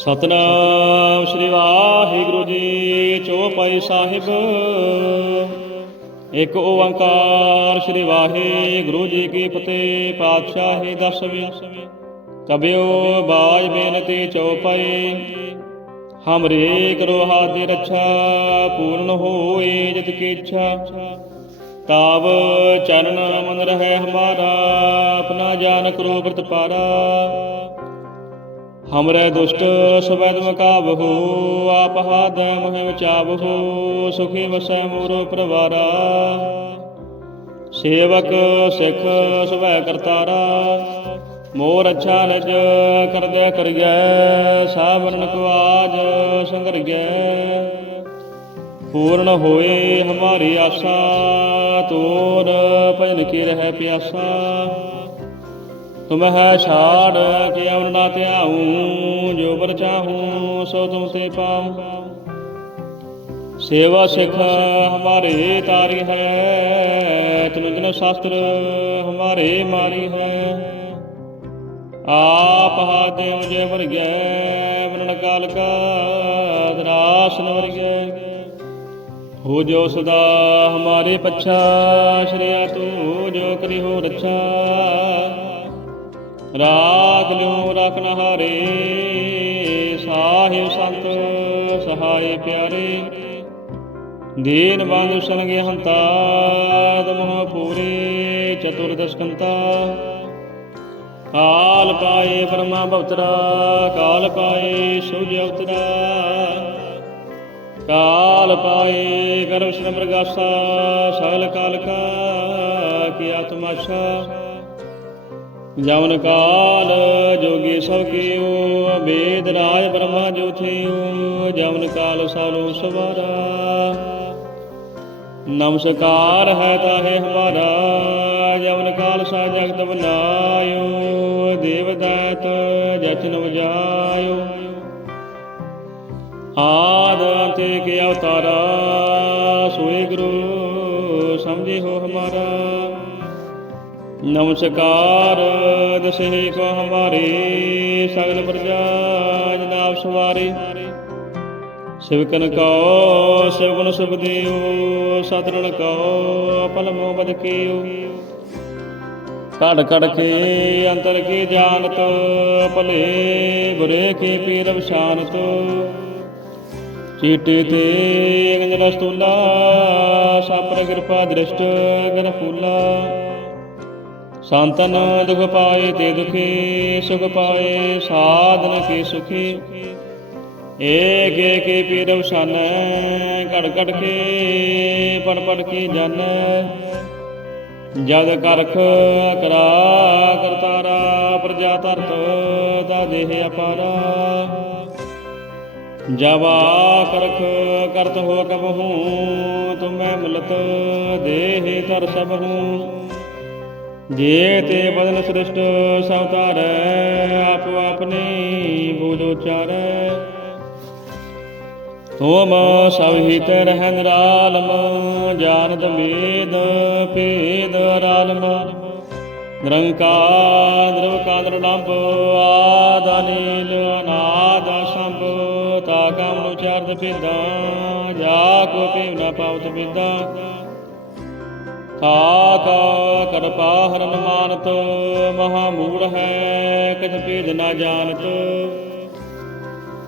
ਸਤਨਾਮ ਸ੍ਰੀ ਵਾਹਿਗੁਰੂ ਜੀ ਚੌਪਈ ਸਾਹਿਬ। ਇੱਕ ਓੰਕਾਰ ਸ੍ਰੀ ਵਾਹਿਗੁਰੂ ਜੀ ਕੀ ਫਤਿਹ, ਪਾਤਸ਼ਾਹੀ ਦਸਵੀਂ। ਕਬਿਓ ਬਾਜ ਬੇਨਤੀ ਚੌਪਈ ਹਮਰੇ ਕਰੋ ਹਾਥ ਰੱਛਾ ਪੂਰਨ ਹੋਏ ਜਿਤ ਕੀ ਇੱਛਾ। ਤਾਵ ਚਰਨ ਮਨ ਰਹਿ ਹਮਾਰਾ, ਆਪਣਾ ਜਾਨ ਕਰੋ ਵਰਤ ਪਾਰਾ ਹਮਰੇ ਦੁਸ਼ਟ ਸਵੈਦ ਮਕਾਬਹੋ ਆਪ ਹਾਦੈ ਮਹਿ ਵਿਚਾਬਹੋ ਸੁਖੀ ਵਸੈ ਮੋਰੋ ਪ੍ਰਵਾਰਾ ਸੇਵਕ ਸਿੱਖ ਸਵੈ ਕਰਤਾਰਾ ਮੋਰ ਅੱਛਾ ਨਿਜ ਕਰਦਿਆ ਕਰੀਐ ਸਾਵਰਨ ਕੋ ਆਜ ਸੰਗਰੀਐ ਪੂਰਨ ਹੋਏ ਹਮਾਰੀ ਆਸਾ ਤੋਰ ਭਜਨ ਕੀ ਰਹਿ ਪਿਆਸਾ ਤੁਮ ਹੈ ਛਾੜ ਕੇ ਅਵਨ ਨਾ ਧਿਆਉ, ਜੋ ਬਰ ਚਾਹੂੰ ਸੋ ਤੁਮ ਤੇ ਪਾਉ। ਸੇਵਾ ਸਿੱਖ ਹਮਾਰੇ ਤਾਰੀ ਹੈ ਤੁਮ ਜਨ ਸ਼ਾਸਤਰ ਹਮਾਰੇ ਮਾਰੀ ਹੈ। ਆਪ ਹਾਦੇ ਮੁਝੇ ਵਰ ਗਏ ਵਰਣ ਕਾਲ ਕਾ ਦਰਾਸਨ ਵਰ ਹੋ ਜੋ ਸਦਾ ਹਮਾਰੇ ਪੱਛਾ ਸ਼੍ਰਿਆ ਤੂੰ ਜੋ ਕਰੀ ਹੋ ਰੱਛਾ। ਰਾਗ ਲਿਓ ਰਖਨ ਹਾਰੇ ਸਾਹਿਬ ਸੰਤ ਸਹਾਏ ਪਿਆਰੇ। ਦੀਨ ਬੰਧੁ ਸੰਗੇ ਹੰਤਾ ਤਮਹ ਪੂਰੇ ਚਤੁਰਦਸ਼ਕੰਤਾ ਕਾਲ ਪਾਏ ਬ੍ਰਹਮਾ ਭਵਤਰਾ, ਕਾਲ ਪਾਏ ਸੂਰਜ ਅਵਤਰਾ। ਕਾਲ ਪਾਏ ਗਰਵਸ਼ਨ ਪ੍ਰਗਾਸਾ ਸਗਲ ਕਾਲ ਕਾ ਕੀ ਆਤਮਾਸ਼ਾ ਜਮਨ ਕਾਲ ਜੋਗੀ ਸਭ ਕੀਓ ਵੇਦ ਰਾਜ ਬ੍ਰਹਮਾ ਜੋਥਿਓ ਜਮਨ ਕਾਲ ਸਾਲੋ ਸਵਾਰਾ। ਨਮਸਕਾਰ ਹੈ ਤਾਹੇ ਹਮਾਰਾ ਜਮਨ ਕਾਲ ਸਾ ਜਗਤ ਬਨਾਇਓ ਦੇਵ ਦਾਤ ਜਚਨ ਵਜਾਇਓ ਆਦ ਅੰਤੇ ਕੇ ਅਵਤਾਰਾ, ਸੋਏ ਗੁਰੂ ਸਮਝੇ ਹੋ ਹਮਾਰਾ। ਨਮਸਕਾਰ, ਦਸੇ ਕੋ ਹਮਾਰੇ, ਸਗਲ ਪ੍ਰਜਾ ਜਨਾਬ ਸਵਾਰੇ। ਸਿਵਕਨ ਕੋ ਸਿਵਗੁਣ ਸੁਖ ਦਿਓ ਕੋ ਪਲ ਮੋਹ ਕੀਓ ਕੜ ਕੜ ਕੇ ਅੰਤਰ ਕੀ ਜਾਣਤ, ਭਲੇ ਬੁਰੇ ਕੀ ਪੀਰ ਵਿਸ਼ਾਨਤ ਚੀਟੇ ਤੇ ਗੰਜਨ ਸਤੂਲਾ ਸਾਪਰ ਕਿਰਪਾ ਦ੍ਰਿਸ਼ਟ ਗਨ ਫੂਲਾ। ਸੰਤਨ ਦੁਖ ਪਾਏ ਤੇ ਦੁਖੀ, ਸੁਖ ਪਾਏ, ਸਾਧਨ ਕੀ ਸੁਖੀ। ਏਕ ਏਕ ਪੀਰ ਵਸਨ ਘੜ ਘੜ ਕੇ, ਪੜ ਪੜ ਕੇ ਜਨ। ਜਦ ਕਰਖ ਕਰਾ ਕਰਤਾਰਾ ਪ੍ਰਜਾ ਧਰਤ ਦਾ ਦੇਹ ਅਪਾਰਾ। ਜਵਾ ਕਰਖ ਕਰਤ ਹੋ ਕਬਹੂ ਤੁਮੈ ਮਿਲਤ ਦੇਹ ਧਰ ਸਭ ਹੂੰ। ਜੇ ਤੇ ਬਦਨ ਸ੍ਰਿਸ਼ਟ ਸਵਤਾਰੈ ਆਪ ਆਪਣੀ ਬੂਝ ਉਚਾਰੈ ਤੁਮ ਸਭ ਹਿਤ ਰਹਿ ਨਿਰਾਲਮ ਜਾਨਦ ਮੇਦ ਭੇਦ ਰਾਲਮ ਨਿਰੰਕਾਰ ਨਿਰਵ ਕਾਦਰ ਡੰਬ ਆਦ ਨੀਲ ਅਨਾਦ ਸੰਭ ਤਾ ਕਾਮ ਨੂੰ ਚਾਰਦ ਜਾ ਕੋ ਪੀਵ ਨਾ ਪਾਵਤ ਪਿੰਦਾ ਤਾਕਾ ਕਰਪਾ ਹਰਨ ਮਾਨਤ ਮਹਾ ਮੂੜ ਹੈ, ਕਿਛ ਭੇਦ ਨਾ ਜਾਣਤ।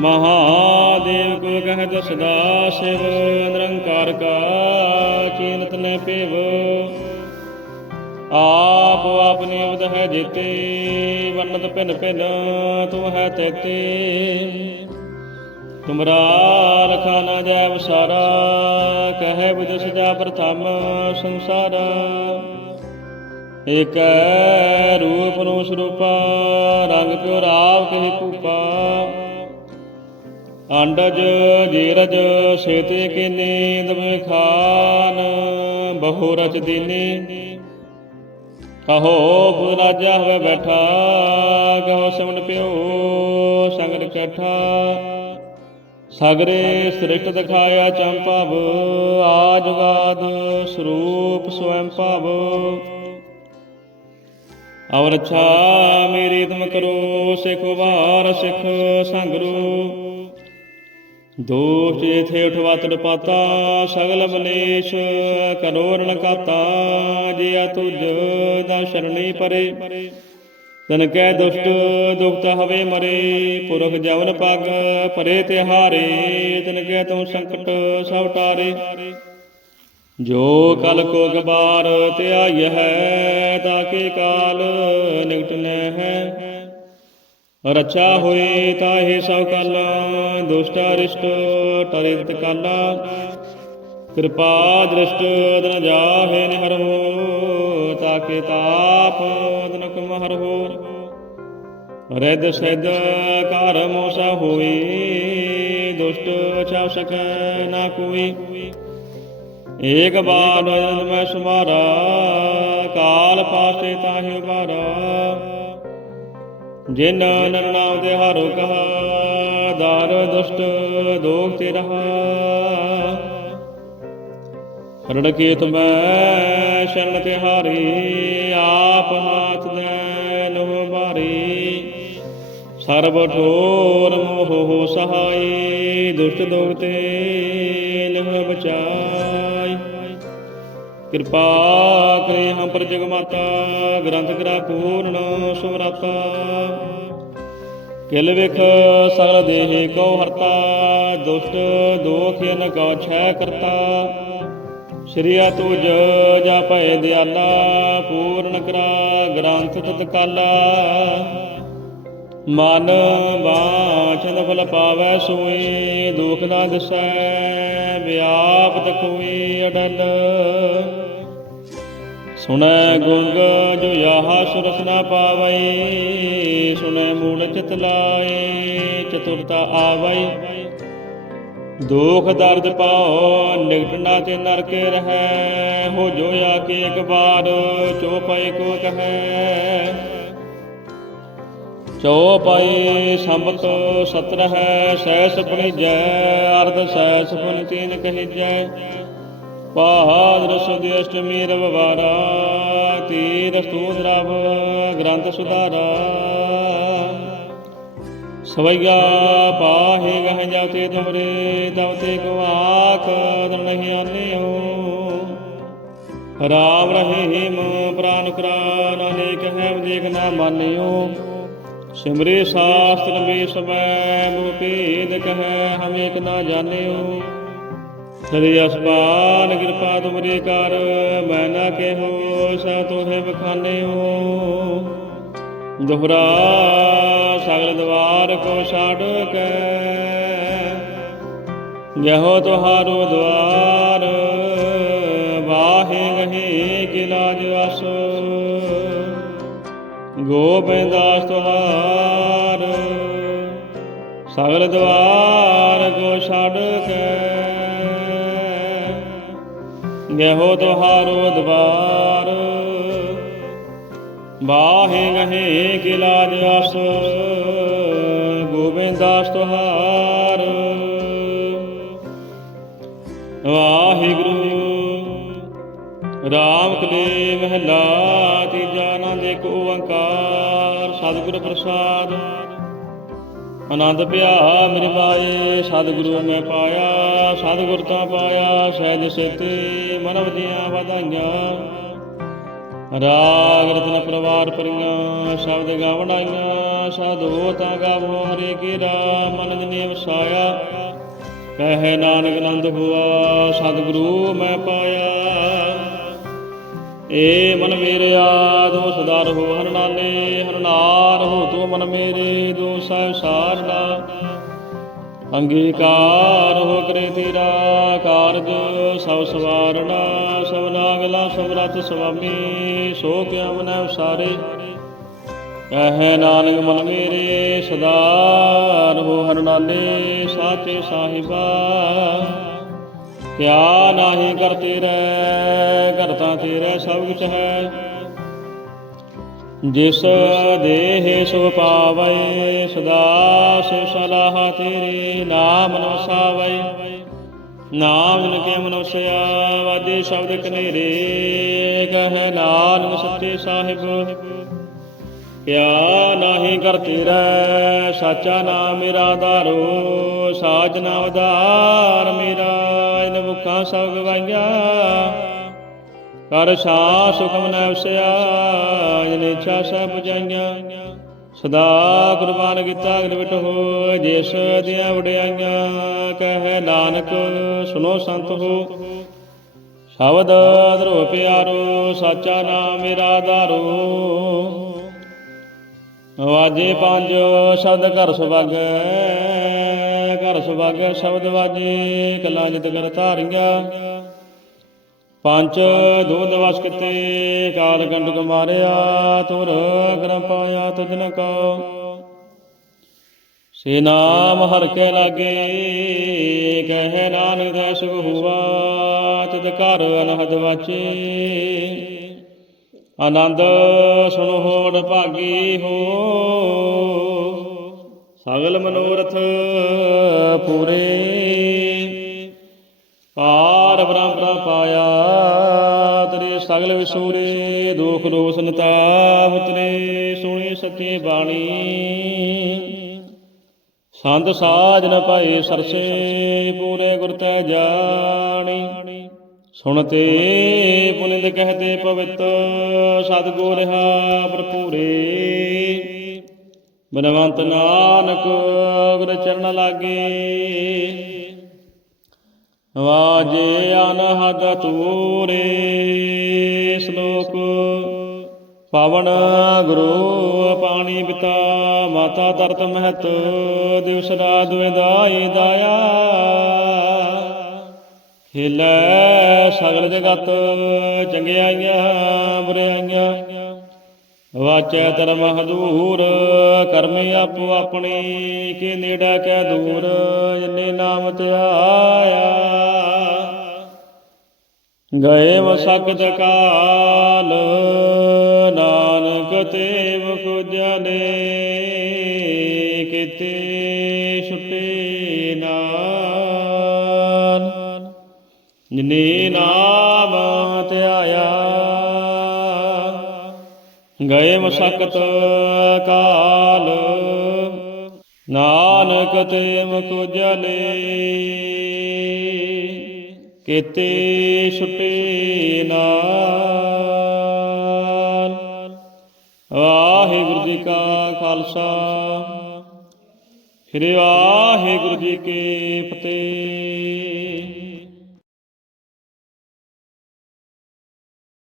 ਮਹਾਦੇਵ ਕੋ ਕਹਿ ਸਦਾ ਸਿਵ, ਨਿਰੰਕਾਰ ਕਾ ਚੀਨਤ ਨੇ ਪੇਵ। ਆਪ ਆਪਣੀ ਅਵਦ ਹੈ ਜੀਤੇ ਵਰਨਤ ਭਿਨ ਭਿਨ, ਤੂੰ ਹੈ ਤੇਤੇ। ਤੁਮਰਾ ਰਖਾ ਨਾ ਜੈ ਵਿਸਾਰਾ ਕਹੈ ਬੁਝ ਸਜਾ ਪ੍ਰਥਮ ਸੰਸਾਰ। ਏਕ ਰੂਪ ਨੂੰ ਸਰੂਪਾ, ਰੰਗ ਪਿਓ ਰਾਵ ਕਹਿ ਕੂਪਾ। ਅੰਡਜ ਜੀਰਜ ਸੇਤੇ ਕੇ ਨੀਂਦ ਮੇ ਖਾਨ, ਬਹੁ ਰਚ ਦੀਨੀ। ਕਹੋ ਬੁਧ ਰਾਜਾ ਹੋਵੇ ਬੈਠਾ, ਕਹੋ ਸਿਮਣ ਪਿਓ ਸੰਗਤ ਇਕੱਠਾ ਸਗਰੇ ਸ੍ਰਿਸ਼ਟ ਦਿਖਾਇਆ ਚੰਪਾਵ ਆਜੁਗਾਦ ਸਰੂਪ ਸਵੈੰ ਭਵ। ਔਰ ਅੱਛਾ ਮੇਰੀ ਤੁਮ ਕਰੋ, ਸਿਖ ਵਾਰ ਸਿਖ ਸੰਗਰੂ। ਦੋਸ਼ ਇਥੇ ਉਠਵਾਤੜ ਪਾਤਾ ਸਗਲ ਬਲੇਸ਼ ਕਰੋ ਰਣ ਕਾਤਾ, ਜਿਆ ਤੁਜ ਦਾ ਸ਼ਰਣੀ ਪਰੇ। ਤਨ ਕੈ ਦੁਸ਼ਟ ਦੁਖਤ ਹਵੇ ਮਰੇ, ਪੁਰਖ ਜਵਨ ਪਗ ਪਰੇ ਤਿਹਾਰੇ, ਤਨ ਕੈ ਤੂੰ ਸੰਕਟ ਸਭ ਟਾਰੇ। ਜੋ ਕਲ ਕੋ ਗਬਾਰ ਧਿਆਈ ਹੈ ਤਾਕੇ ਕਾਲ ਨਿਕਟ ਨੈ ਹੈ। ਰਚਾ ਹੋਏ ਤਾਹੇ ਸਭ ਕਾਲਾ, ਦੁਸ਼ਟ ਰਿਸ਼ਟ ਟਰਿਤ ਕਾਲਾ। ਕਿਰਪਾ ਦ੍ਰਿਸ਼ਟ ਦਨ ਜਾਹੇ ਨਿਹਰ ਤਾਕੇ ਤਾਪ ਦਨ ਕੁਮਹਰ ਹੋ ਰਿਦ ਸਿਧ ਘਰ ਮੋਸਾ ਹੋਈ। ਦੁਸ਼ਟ ਛਾਪ ਸਕੈ ਨਾ ਕੋਈ। ਏਕ ਬਾਰ ਮੈਂ ਸੁਮਾਰਾ। ਕਾਲ ਪਾਸੇ ਤਾਹਿ ਉਬਾਰਾ ਜਿਨ ਨਰ ਨਾਮ ਦੇ ਹਾਰੋ ਕਹਾ। ਦਾਰ ਦੁਸ਼ਟ ਦੋਖ ਤੇ ਰਹਾ। ਰਣ ਕੇ ਤੁਮੈ ਸ਼ਰਨ ਤੇ ਹਾਰੀ, ਆਪ ਹਾਥ ਦੇ ਲੋਹ ਬਾਰੀ ਸਰਬ ਠੋਰ ਮੋਹ ਸਹਾਈ, ਦੁਸ਼ਟ ਦੋਖ ਤੇ ਲਹ ਬਚਾਈ। ਕਿਰਪਾ ਕਰੇ ਹਮ ਪਰ ਜਗ ਮਾਤਾ, ਗ੍ਰੰਥ ਗ੍ਰਾ ਪੂਰਨ ਸੁਮਰਾਤਾ। ਕਿਲ ਵਿਖ ਸਗਲ ਦੇਹ ਕੋ ਹਰਤਾ, ਦੁਸ਼ਟ ਦੋਖ ਨ ਕੋ ਛੈ ਕਰਤਾ। ਸ਼੍ਰੀਆ ਤੁਜ ਜਾ ਭੈ ਦਿਆਲਾ, ਪੂਰਨ ਕਰਾ ਗ੍ਰੰਥ ਤਤਕਾਲਾ ਮਨ ਬਾਛਨ ਫਲ ਪਾਵੈ ਸੋਈ, ਦੁਖ ਨਾ ਦਿਸੈ ਵਿਆਪਤ ਕੋਈ ਅਡਲ। ਸੁਣੈ ਗੁੰਗ ਜੋ ਯਾਹ ਸੁਰਸ ਨਾ ਪਾਵਈ, ਸੁਣੈ ਮੂਲ ਚਿਤ ਲਾਏ ਚਤੁਰਤਾ ਆਵਈ। ਦੁਖ ਦਰਦ ਪਾਓ ਨਿਕਟ ਨਾ ਤੇ ਨਰਕੇ ਰਹੈ। ਹੋ ਜੋ ਆ ਕੇ ਇੱਕ ਬਾਰ ਚੋ ਪਏ ਕੋ ਕਹੈ ਚੌਪਾਈ ਸੰਬਤ ਸਤਰ ਹੈ ਸੈਸ ਪੁਨੀ ਜੈ ਅਰਧ ਸੈਸ ਪੁਨ ਤੀਨ ਕਹਿਜੈ। ਪਾਦਰ ਸੁਦੀ ਅਸ਼ਟਮੀ ਰਵਵਾਰਾ, ਤੀਰ ਸਤੂਤ ਗ੍ਰੰਥ ਸੁਧਾਰਾ। ਸਵਈਆ ਪਾਹੇ ਗਹ ਜਾਤੇ ਤੁਮਰੇ ਤਵਤੇ ਕੋ ਆਖ ਨਹੀਂ ਆਨਿਓ ਰਾਮ ਰਹੀਮ ਪ੍ਰਾਨ ਕਰਾਨ ਅਨੇਕ ਹੈ ਦੇਖ ਨਾ ਮਾਨਿਓ ਸਿਮਰੇ ਸਾਸਤਰ ਮੇ ਸਵੈ ਮੋ ਭੇਦ ਕਹੈ, ਹਮ ਏਕ ਨਾ ਜਾਣਿਓ ਸ਼੍ਰੀ ਅਸਪਾਨ ਕਿਰਪਾ ਤੁਮਰੀ ਕਰ, ਮੈਂ ਨਾ ਕਹਿਓ ਸਾ ਤੋਹਿ ਬਖਾਨਿਓ ਦੁਹਰਾ ਦਵਾਰ ਕੋ ਛਾੜ ਕੇ। ਗਹਿਓ ਤੁਹਾਰੋ ਦਵਾਰ ਵਾਹੇ ਗਹੇ ਕਿ ਲਾਜ ਗੋਬਿੰਦਾਸ ਤੁਹਾਰ, ਸਗਲ ਦਵਾਰ ਕੋ ਛੱਡ ਕੇ। ਗਹਿਓ ਤੁਹਾਰੋ ਦਵਾਰ ਬਾਹੇ ਗਹੇ ਕਿ ਲਾਜ ਸਤਿਗੁਰ ਪ੍ਰਸਾਦ। ਆਨੰਦ ਪਿਆ ਮੇਰੇ ਪਾਏ ਸਤਿਗੁਰੂ ਮੈਂ ਪਾਇਆ, ਸਤਿਗੁਰ ਤਾਂ ਪਾਇਆ, ਸਹਿਜ ਸੇਤੀ ਮਨ ਵਦੀਆਂ ਵਧਾਈਆਂ। ਰਾਗ ਰਤਨ ਪਰਵਾਰ ਪਰੀਆਂ, ਸ਼ਬਦ ਗਾਵਣਾਈਆਂ ਸਾਧੂ ਤਾਂ ਗਾਵੋ ਹਰੇ ਕੀ ਰਾਮ ਮਨ ਜਨੇ ਵਸਾਇਆ ਕਹੇ ਨਾਨਕ ਆਨੰਦ ਹੁਆ, ਸਤਿਗੁਰੂ ਮੈਂ ਪਾਇਆ। ਏ ਮਨ ਮੇਰੇ ਦੋ ਸਦਾ ਰਹੋ ਹਰ ਨਾਲੇ ਹੋ ਤੂੰ ਮਨ ਮੇਰੇ ਦੋ ਸਾਹਿਬ ਸਾਰਨਾ ਅੰਗੀਕਾਰ ਹੋ ਕਰੇ ਤੇਰਾ ਕਾਰਜ, ਸਭ ਸਵਾਰਣਾ ਸਭ ਨਾਗਲਾ, ਸਭ ਰਤ ਸੁਆਮੀ, ਸੋ ਕਿਆ ਮਨ ਸਾਰੇ ਕਹੇ ਨਾਨਕ ਮਨ ਮੇਰੇ, ਸਦਾ ਰਹੋ ਹਰ ਸਾਚੇ ਸਾਹਿਬਾ। ਕਿਆ ਨਾਹੀ ਕਰ ਤੇਰੇ, ਘਰ ਤਾਂ ਤੇਰੇ ਸਭ ਕੁਛ ਹੈ। ਜਿਸ ਦੇਹ ਸੋ ਪਾਵੈ, ਸਦਾ ਸੇ ਸਲਾਹ ਤੇਰੀ ਨਾਮ ਨਵਸਾਵੈ ਨਾਮ ਜਨ ਕੇ ਮਨੁਸਿਆ ਵਾਦੇ ਸ਼ਬਦ ਕਨੇਰੇ, ਕਹੈ ਨਾਨਕ ਸੱਚੇ ਸਾਹਿਬ। ਕਿਆ ਨਾਹੀ ਕਰ ਤੇਰਾ, ਸਾਚਾ ਨਾਮ ਮੇਰਾ ਧਾਰੋ ਸਾਜ ਨਾਮ ਉਧਾਰ ਮੇਰਾ। ਇਨ ਮੁਖਾਂ ਸਭ ਗਵਾਈਆਂ ਕਰ ਸਾ ਸੁਖਮ ਨੈ ਵਸਿਆ, ਜਿਨ ਇੱਛਾ ਸਭ 부ਜਾਈਆਂ ਸਦਾ ਕੁਰਬਾਨ ਕੀਤਾ, ਅਗਨ ਹੋ ਜਿਸ ਦੀਆਂ ਵਡਿਆਈਆਂ, ਕਹੈ ਨਾਨਕ ਸੁਨੋ ਸੰਤ ਹੋ। ਸ਼ਬਦ ਧਰੋ ਪਿਆਰੋ, ਸਾਚਾ ਨਾਮ ਮੇਰਾ ਧਾਰੋ। ਵਾਜੇ ਪੰਜ ਸ਼ਬਦ ਘਰ ਸੁਭਾਗੈ ਘਰ ਸੁਭਾਗੈ ਸ਼ਬਦ ਵਾਜੇ, ਕਲਾ ਜਿਤ ਕਰ ਧਾਰੀਆਂ। ਪੰਜ ਦੁਧ ਵਸ ਕਿਤੇ, ਕਾਲ ਕੰਡਕ ਮਾਰਿਆ, ਤੁਰ ਕਰਮ ਪਾਇਆ ਤਜਨ ਕਾ। ਸੇ ਨਾਮ ਹਰ ਕੇ ਲਾਗੇ, ਕਹੇ ਨਾਨਕ ਦਾ ਸੁਖ ਹੁਆ ਤਦ ਘਰ ਅਨਹਦ ਵਾਚੇ। ਆਨੰਦ ਸੁਣ ਹੋੜ ਭਾਗੀ ਹੋ ਸਗਲ ਮਨੋਰਥ ਪੂਰੇ। ਪਾਰ ਬ੍ਰਹਮ ਪਾਇਆ ਤੇਰੇ ਸਗਲ ਵਿਸੂਰੇ ਦੁਖ ਰੋਸ ਨਤਾਪ ਤੇਰੇ ਸੁਣੀ ਸੱਚੀ ਬਾਣੀ। ਸੰਤ ਸਾਜਨ ਨ ਪਾਏ ਸਰਸੇ, ਪੂਰੇ ਗੁਰ ਤੈ ਜਾਣੀ। ਸੁਣਤੇ ਪੁਨਿਤ ਕਹਤੇ ਪਵਿੱਤ, ਸਤਿਗੁਰ ਰਹਾ ਭਰਪੂਰੇ। ਬਨਵੰਤ ਨਾਨਕ ਗੁਰ ਚਰਨ ਲਾਗੇ। ਵਾਜੇ ਅਨਹਦ ਤੂਰੇ ਸ਼ਲੋਕ। ਪਵਨ ਗੁਰੂ ਪਾਣੀ ਪਿਤਾ, ਮਾਤਾ ਤਰਤ ਮਹਤ, ਦਿਵਸ ਰਾਤ ਵਿਦਾਈ ਦਾਇਆ। ਹਿਲੇ ਸਗਲ ਜਗਤ, ਚੰਗਿਆਈਆਂ, ਬੁਰਾਈਆਂ ਵਾਚੈ ਧਰਮ ਹਦੂਰ ਕਰਮੇ ਆਪੋ ਆਪਣੇ, ਕੇ ਨੇੜਾ ਕੈ ਦੂਰ, ਜਿਨੇ ਨਾਮ ਧਿਆਇਆ। ਗਏ ਮਸਕਤ ਕਾਲ ਗਏ ਮਸਕਤ ਕਾਲ। ਨਾਨਕ ਤੇ ਮੁਖ ਜਲੇ ਕੀਤੇ ਛੁਟੇ ਨਾਲ। ਵਾਹਿਗੁਰੂ ਜੀ ਕਾ ਖਾਲਸਾ। ਸ੍ਰੀ ਵਾਹਿਗੁਰੂ ਜੀ ਕੀ ਫਤਿਹ।